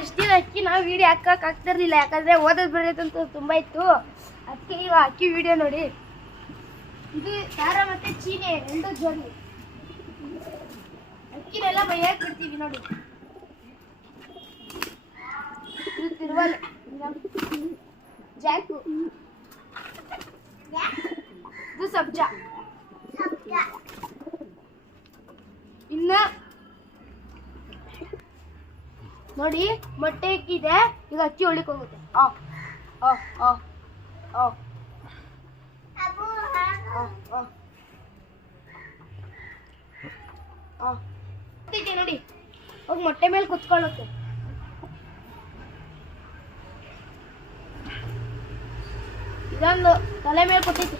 ಇಷ್ಟು ದಿನ ಅಕ್ಕಿ ನಾವು ವಿಡಿಯೋ ಹಾಕಕ್ಕೆ ಆಗ್ತಿರ್ಲಿಲ್ಲ, ಯಾಕಂದ್ರೆ ಓದೋದು ಬರೆಯೋದಂತೂ ತುಂಬಾ ಇತ್ತು. ಅದಕ್ಕೆ ಇವಾಗ ಅಕ್ಕಿ ವಿಡಿಯೋ ನೋಡಿ. ಇದು ಖಾರ ಮತ್ತೆ ಚೀನಿ ಎರಡು ಜೋಡಿ ಅಕ್ಕಿನೆಲ್ಲ ಮೈಯಾಗಿ ಬಿಡ್ತೀವಿ ನೋಡಿ. ಇದು ತಿರುವಲ್, ಜಾಕು, ಇದು ಸಬ್ಜಾ. ಇನ್ನ ನೋಡಿ ಮೊಟ್ಟೆ ಇಕ್ಕಿದೆ, ಈಗ ಅಕ್ಕಿ ಒಳಕ್ಕೆ ಹೋಗುತ್ತೆ. ನೋಡಿ ಹೋಗಿ ಮೊಟ್ಟೆ ಮೇಲೆ ಕುತ್ಕೊಳ್ಳುತ್ತೆ. ಇದೊಂದು ತಲೆ ಮೇಲೆ ಕೂತೈತಿ.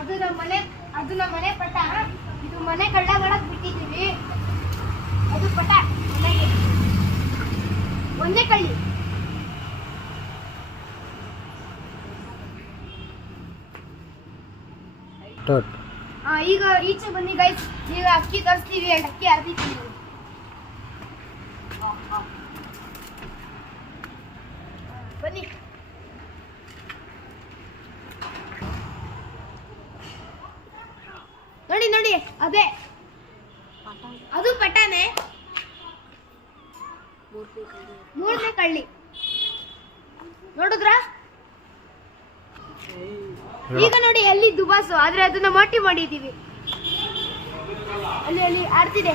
ಅದು ನಮ್ಮ ಮನೆ ಪಟ. ಇದು ಮನೆ ಕಳ್ಳ ಮಾಡಕ್ ಬಿಟ್ಟಿದ್ದೀವಿ. ಅದು ಪಟ ಮನೆಗೆ ಒಂದೇ ಕಳ್ಳಿ. ಈಗ ಈಚೆ ಬನ್ನಿ ಗೈಸ್, ಈಗ ಅಕ್ಕಿ ತರಿಸ್ತೀವಿ. ಎರಡು ಅಕ್ಕಿ ಅರ್ದಿತೀವಿ. ಬನ್ನಿ. ನೋಡಿ ನೋಡಿ, ಅದೇ ಅದು ಪಟಾನೆ, ಮೂರನೇ ಕಳ್ಳಿ. ನೋಡಿದ್ರ? ಈಗ ನೋಡಿ ಎಲ್ಲಿ ದುಬಾಸು, ಆದ್ರೆ ಅದನ್ನ ಮೊಟ್ಟಿ ಮಾಡಿದೀವಿ. ಅಲ್ಲಿ ಆಡ್ತಿದೆ.